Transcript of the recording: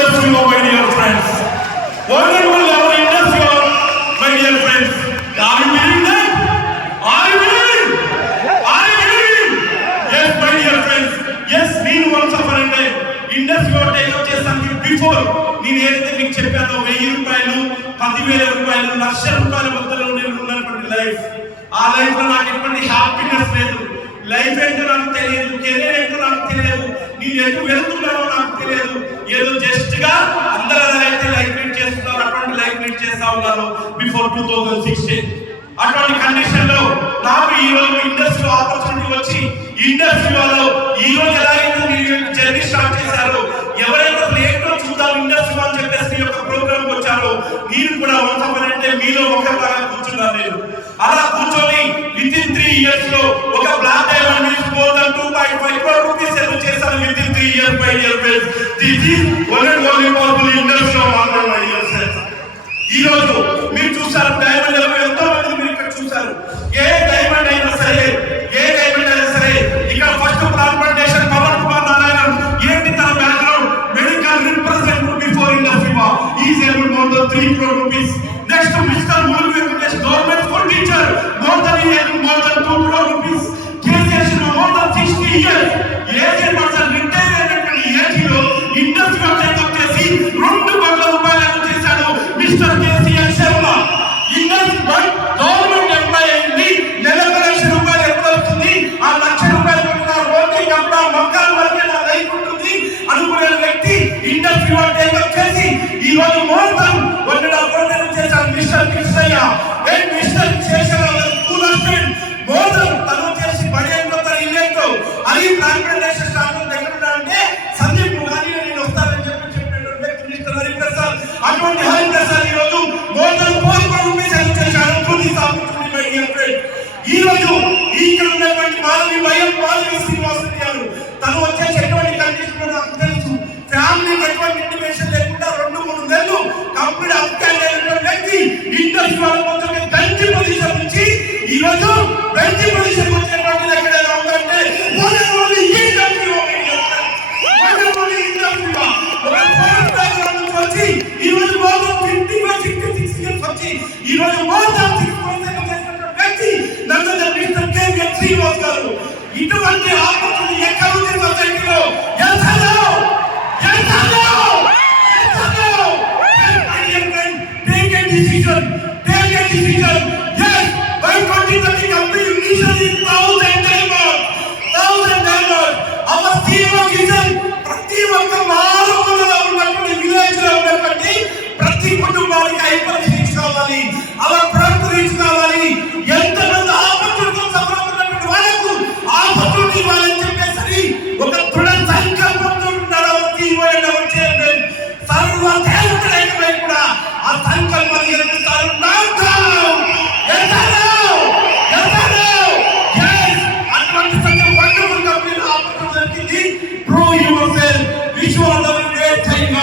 industry, my dear friends. One and only our industry, my dear friends. Are you believing that? Are you believing? Are you believing? Yes, my dear friends. Yes, నేను once upon a time industry take up చేసానికి before నేను ఏదైతే మీకు చెప్పానో 1000 రూపాయలు 10,000 రూపాయలు 1,00,000 రూపాయల మధ్యలో నేను ఉన్నటువంటి లైఫ్, ఆ లైఫ్ లో నాకు ఎటువంటి హ్యాపీనెస్ లేదు. లైఫ్ ఏంటో నాకు తెలియదు, కెరీర్ ఏంటో నాకు తెలియదు, నేను ఎటు వెళ్తున్నానో నాకు తెలియదు. ఏదో జస్ట్ గా అందరూ అయితే లైఫ్ లీడ్ చేస్తున్నారు, అటువంటి లైఫ్ లీడ్ చేస్తా ఉన్నారు బిఫోర్ 2016. అటువంటి కండిషన్ లో నాకు ఈ రోజు ఇండస్ట్రీ ఆపర్చునిటీ వచ్చి ఇండస్ట్రీ వాళ్ళు ఈ రోజు ఎలాగైతే మీరు జర్నీ స్టార్ట్ చేశారు, ఎవరైతే ఏంటో చూద్దాం ఇండస్ట్రీ అని చెప్పేసి ఈ యొక్క ప్రోగ్రామ్ కి వచ్చారు, మీరు కూడా అంటే మీలో ఒకలాగా కూర్చున్నారు. నేను అలా కూర్చొని విత్ ఇన్ 3 years లో ఒక black diamond means more than 2.5 crore rupees sell చేశారు within 3 years, 5 years base. This is one and only possible industry of all my years. ఈ రోజు మీరు చూసారు డైమండ్ ఎంతో మంది మీరు ఇక్కడ చూసారు. ఏ డైమండ్ అయినా సరే, ఏ డైమండ్ అయినా సరే ఇక్కడ ఫస్ట్ ట్రాన్స్ప్లాంటేషన్ పవన్ కుమార్ నారాయణ ఏంటి తన background medical representative before industry was is able more than 3 crore rupees. Next mister Murugu Venkatesh government school teacher more than 2 crore rupees. KCS more than 60 years age person retire అయినటువంటి age లో industry take up చేసి 2 కోట్ల రూపాయలు చేశాడు mister KCS Sharma. Investment government employee అయింది, నెలకు 1,00,000 రూపాయలు ఎప్పుడు వస్తుంది, ఆ 1,00,000 రూపాయలు రోటీ కప్పడా మొక్కల వరకే నా లైఫ్ ఉంటుంది అనుకునే వ్యక్తి ఇండస్ట్రీ టేకప్ చేసి ఈ రోజు మోర్ దన్ 1.5 crore చేశాడు mister Krishnaiah. Mister Sesharao school assistant more than తను చేసి 15 తన ఇల్లేంటో అది ట్రాన్స్ప్లాంటేషన్ స్టార్ట్ దగ్గర అంటే సందీప్ గాని నేను వస్తానని చెప్పినటువంటి వ్యక్తి మిస్టర్ హరిప్రసాద్. అటువంటి హరిప్రసాద్ ఈ రోజు మోర్ దన్ 4 crore rupees చేశాడు. ఈ రోజు ఇక్కడ ఉన్నటువంటి మానవి భయం మానవి శ్రీనివాసరెడ్డి గారు తను వచ్చేసి ఎటువంటి కండిషన్ నాకు తెలుసు. ఫ్యామిలీ ఎటువంటి ఇంటిమేషన్ లేకుండా 2-3 నెలలు కంప్లీట్ అప్కాండ్ అయినటువంటి వ్యక్తి ఇండస్ట్రీ వాళ్ళ మొత్తం బెంచ్ పొజిషన్ నుంచి ఈ రోజు బెంచ్ పొజిషన్ వచ్చేటువంటి ఎక్కడైనా ఉందంటే వచ్చి ఈ రోజు మోసం 56 years వచ్చి ఈ రోజు మోసం 6% వ్యక్తి నన్ను మిస్టర్ కేవీఎల్ శ్రీనివాస్ గారు. ఇటువంటి ఆపర్చునిటీ ఎక్కడ ఉంది సొసైటీలో? Take a decision. Yes, by 2030 company vision is 1,000 diamonds. Our CEO vision ప్రతి ఒక్క మారుమూలలో ఉన్నటువంటి విలేజ్ లో ఉన్నటువంటి ప్రతి కుటుంబానికి ఐపర్స్ కావాలి, అలా ప్రకృతి కావాలి. ఎంతమంది ఆపర్చునిటీ సంబంధించినటువంటి వాళ్ళకు ఆపర్చునిటీ ఇవ్వాలని చెప్పేసి ఒక దృఢ సంకల్పంతో ఉన్నారు వచ్చేయండి. సర్వదేవతలైన కూడా ఆ సంకల్పాన్ని ఎదుగుతారు. అటువంటి సత్య వండర్ఫుల్ కంపెనీ ఆపర్చునిటీ దొరికింది. Prove your self. Wish you all the great thing.